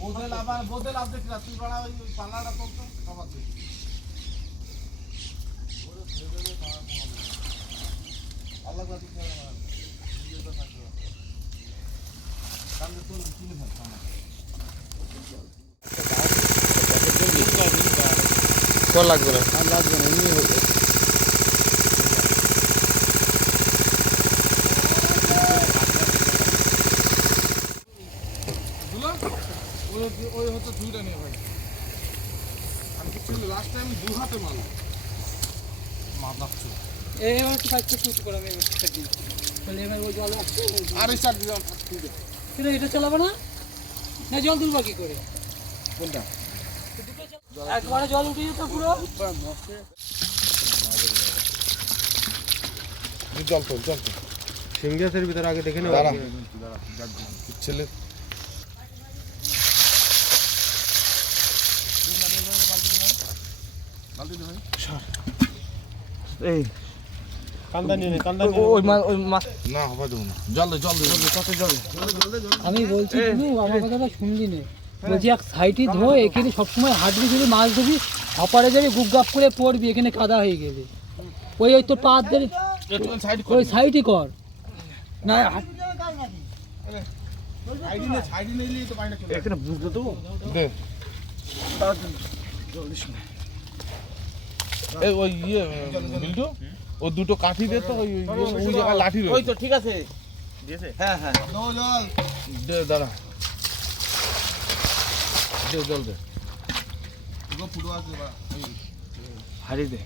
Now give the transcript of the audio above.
বোতল আবার বোতল আপনি তুই বাড়া ওই পাল্লাটা করতো খাবার দে আল্লাহ কাছে করে না ভিডিওটা থাকবে কান্দে তো কিনে ফেলতাম কল লাগবে না আর লাগবে না এমনি হবে ওই হচ্ছে দুইটা নিয়ে ভাই আমি কিছু লাস্ট টাইম দু হাতে মারলাম মারলাম এবার একটু কাজ করতে করে আমি এবার স্টার্ট দিই তাহলে এবার ওই জল আসছে আর স্টার্ট দিলাম কিন্তু এটা চালাবো না না জল তুলবা কি করে কোনটা একবারে জল উঠে যেত পুরো জল তো সিঙ্গাসের ভিতরে আগে দেখে নেব দাঁড়া ছেলে এই কান্দা নিয়ে কান্দা ওই মাছ না হবে দেবো না জল দে কত জল আমি বলছি তুমি আমার কথাটা শুনলি না বলছি এক সাইডে ধো এখানে সবসময় হাঁটবি যদি মাছ ধরবি অপারে যাবি গুপ গাপ করে পড়বি এখানে কাদা হয়ে গেলে ওই ওই তোর পা ধরে ওই সাইডই কর না এখানে বুঝতে তো দে এই ওই ইয়ে বিল্টু ও দুটো কাঠি দে তো ওই জায়গায় লাঠি রয়েছে ওই তো ঠিক আছে দিয়েছে হ্যাঁ হ্যাঁ জল দে দাঁড়া দে জল দে পুরো আছে বা হারিয়ে দে